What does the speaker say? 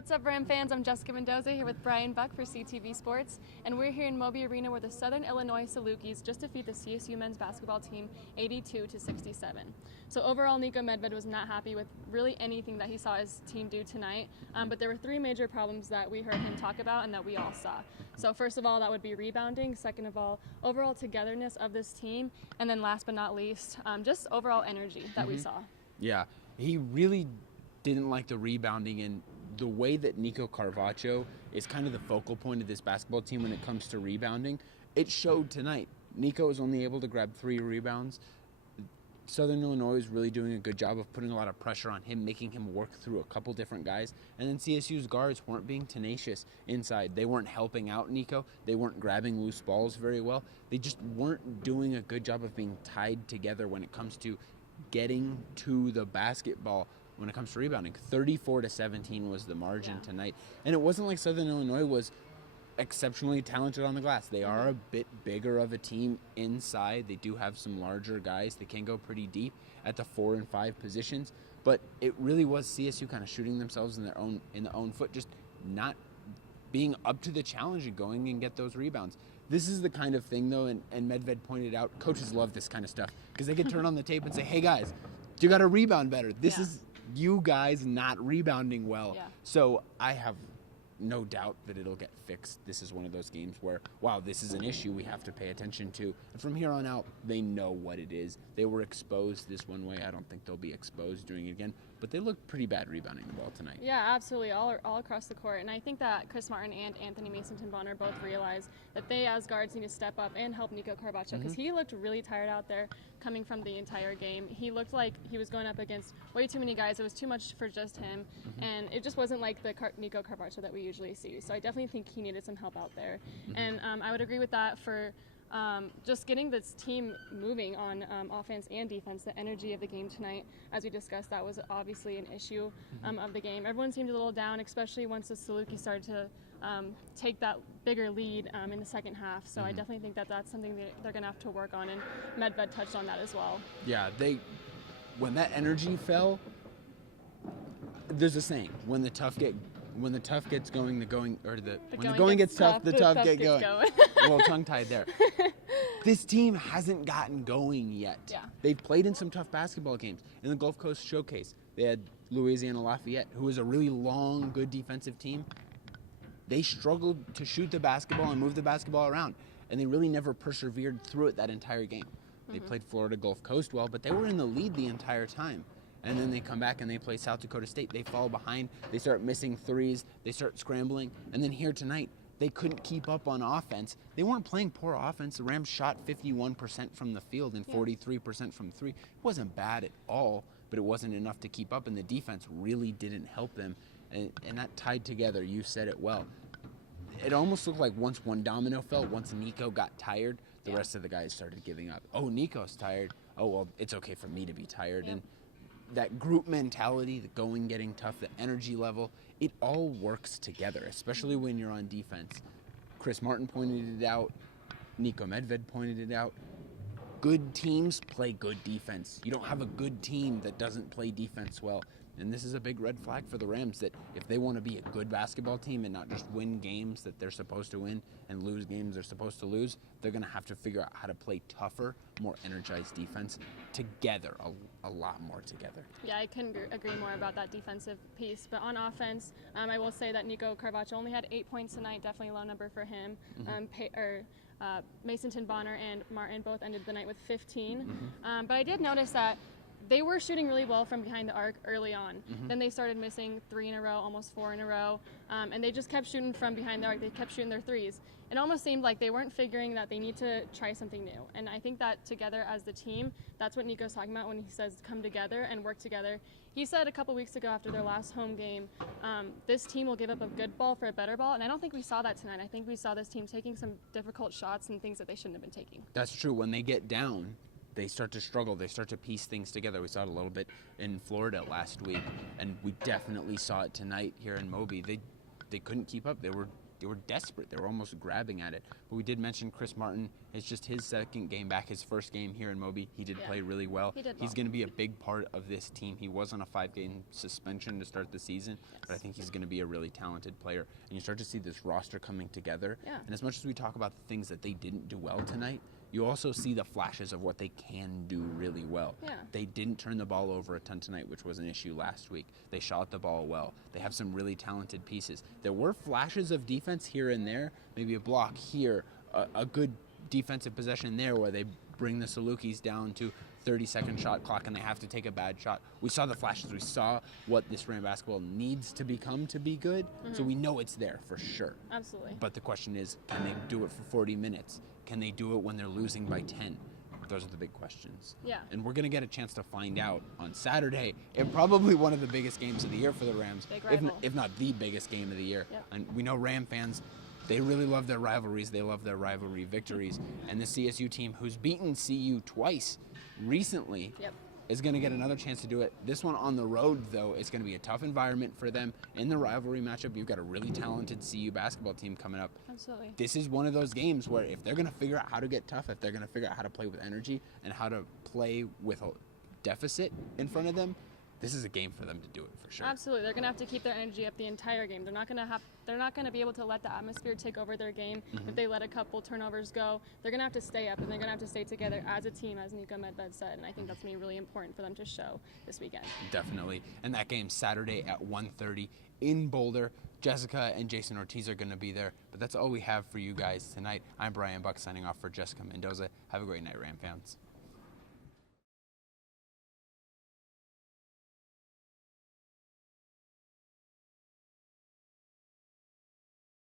What's up, Ram fans? I'm Jessica Mendoza here with Bryan Buck for CTV Sports, and we're here in Moby Arena where the Southern Illinois Salukis just defeat the CSU men's basketball team 82-67. So overall, Niko Medved was not happy with really anything that he saw his team do tonight, but there were three major problems that we heard him talk about and that we all saw. So first of all, that would be rebounding. Second of all, overall togetherness of this team, and then last but not least, just overall energy that we saw. Yeah, he really didn't like the rebounding, and the way that Nico Carvacho is kind of the focal point of this basketball team when it comes to rebounding, it showed tonight. Nico was only able to grab 3 rebounds. Southern Illinois is really doing a good job of putting a lot of pressure on him, making him work through a couple different guys. And then CSU's guards weren't being tenacious inside. They weren't helping out Nico. They weren't grabbing loose balls very well. They just weren't doing a good job of being tied together when it comes to getting to the basketball. When it comes to rebounding, 34-17 was the margin tonight. And it wasn't like Southern Illinois was exceptionally talented on the glass. They are a bit bigger of a team inside. They do have some larger guys. They can go pretty deep at the 4 and 5 positions. But it really was CSU kind of shooting themselves in their own foot, just not being up to the challenge and going and get those rebounds. This is the kind of thing, though, and Medved pointed out, coaches love this kind of stuff because they can turn on the tape and say, hey, guys, you got to rebound better. This is you guys not rebounding well. So I have no doubt that it'll get fixed. This is one of those games where, wow, this is an issue we have to pay attention to. And from here on out, they know what it is. They were exposed this one way. I don't think they'll be exposed doing it again. But they looked pretty bad rebounding the ball tonight. Yeah, absolutely, all across the court. And I think that Chris Martin and Anthony Mason-Tinbonner both realized that they, as guards, need to step up and help Nico Carvacho because he looked really tired out there coming from the entire game. He looked like he was going up against way too many guys. It was too much for just him, and it just wasn't like the Nico Carvacho that we usually see. So I definitely think he needed some help out there. And I would agree with that for just getting this team moving on offense and defense. The energy of the game tonight, as we discussed, that was obviously an issue of the game. Everyone seemed a little down, especially once the Salukis started to take that bigger lead in the second half. So I definitely think that that's something that they're going to have to work on, and Medved touched on that as well. Yeah, when that energy fell, there's a saying, when the tough gets going, the going gets tough, the tough get going. A little tongue-tied there. This team hasn't gotten going yet. Yeah. They've played in some tough basketball games. In the Gulf Coast Showcase, they had Louisiana Lafayette, who is a really long, good defensive team. They struggled to shoot the basketball and move the basketball around, and they really never persevered through it that entire game. They played Florida Gulf Coast well, but they were in the lead the entire time. And then they come back and they play South Dakota State. They fall behind. They start missing threes. They start scrambling. And then here tonight, they couldn't keep up on offense. They weren't playing poor offense. The Rams shot 51% from the field and 43% from 3. It wasn't bad at all, but it wasn't enough to keep up, and the defense really didn't help them. And that tied together. You said it well. It almost looked like once one domino fell, once Nico got tired, the rest of the guys started giving up. Oh, Nico's tired. Oh, well, it's okay for me to be tired. And that group mentality, the going getting tough, the energy level, it all works together, especially when you're on defense. Chris Martin pointed it out. Niko Medved pointed it out. Good teams play good defense. You don't have a good team that doesn't play defense well. And this is a big red flag for the Rams, that if they want to be a good basketball team and not just win games that they're supposed to win and lose games they're supposed to lose, they're going to have to figure out how to play tougher, more energized defense together, a lot more together. Yeah, I couldn't agree more about that defensive piece. But on offense, I will say that Nico Carvacho only had 8 points tonight, definitely a low number for him. Mason-Tinbonner and Martin both ended the night with 15. But I did notice that they were shooting really well from behind the arc early on. Then they started missing 3 in a row, almost 4 in a row, and they just kept shooting from behind the arc. They kept shooting their threes. It almost seemed like they weren't figuring that they need to try something new. And I think that together as the team, that's what Nico's talking about when he says come together and work together. He said a couple weeks ago after their last home game, this team will give up a good ball for a better ball, and I don't think we saw that tonight. I think we saw this team taking some difficult shots and things that they shouldn't have been taking. That's true. When they get down, they start to struggle. They start to piece things together. We saw it a little bit in Florida last week, and we definitely saw it tonight here in Moby. They couldn't keep up. They were were desperate. They were almost grabbing at it. But we did mention Chris Martin. It's just his second game back, his first game here in Moby. He did play really well. He's going to be a big part of this team. He was on a 5-game suspension to start the season, but I think he's going to be a really talented player. And you start to see this roster coming together. And as much as we talk about the things that they didn't do well tonight, you also see the flashes of what they can do really well. They didn't turn the ball over a ton tonight, which was an issue last week. They shot the ball well. They have some really talented pieces. There were flashes of defense here and there, maybe a block here, a good defensive possession there where they bring the Salukis down to 30-second shot clock and they have to take a bad shot. We saw the flashes. We saw what this Ram basketball needs to become to be good, so we know it's there for sure. Absolutely. But the question is, can they do it for 40 minutes? Can they do it when they're losing by 10? Those are the big questions. And we're going to get a chance to find out on Saturday, and probably one of the biggest games of the year for the Rams, if not the biggest game of the year. And we know Ram fans, they really love their rivalries. They love their rivalry victories. And the CSU team, who's beaten CU twice recently, is going to get another chance to do it. This one on the road, though, it's going to be a tough environment for them. In the rivalry matchup, you've got a really talented CU basketball team coming up. Absolutely. This is one of those games where if they're going to figure out how to get tough, if they're going to figure out how to play with energy and how to play with a deficit in front of them, this is a game for them to do it for sure. Absolutely. They're going to have to keep their energy up the entire game. They're not going to be able to let the atmosphere take over their game. If they let a couple turnovers go, they're going to have to stay up, and they're going to have to stay together as a team, as Nico Medved said, and I think that's going to be really important for them to show this weekend. Definitely. And that game Saturday at 1:30 in Boulder. Jessica and Jason Ortiz are going to be there, but that's all we have for you guys tonight. I'm Bryan Buck signing off for Jessica Mendoza. Have a great night, Ram fans.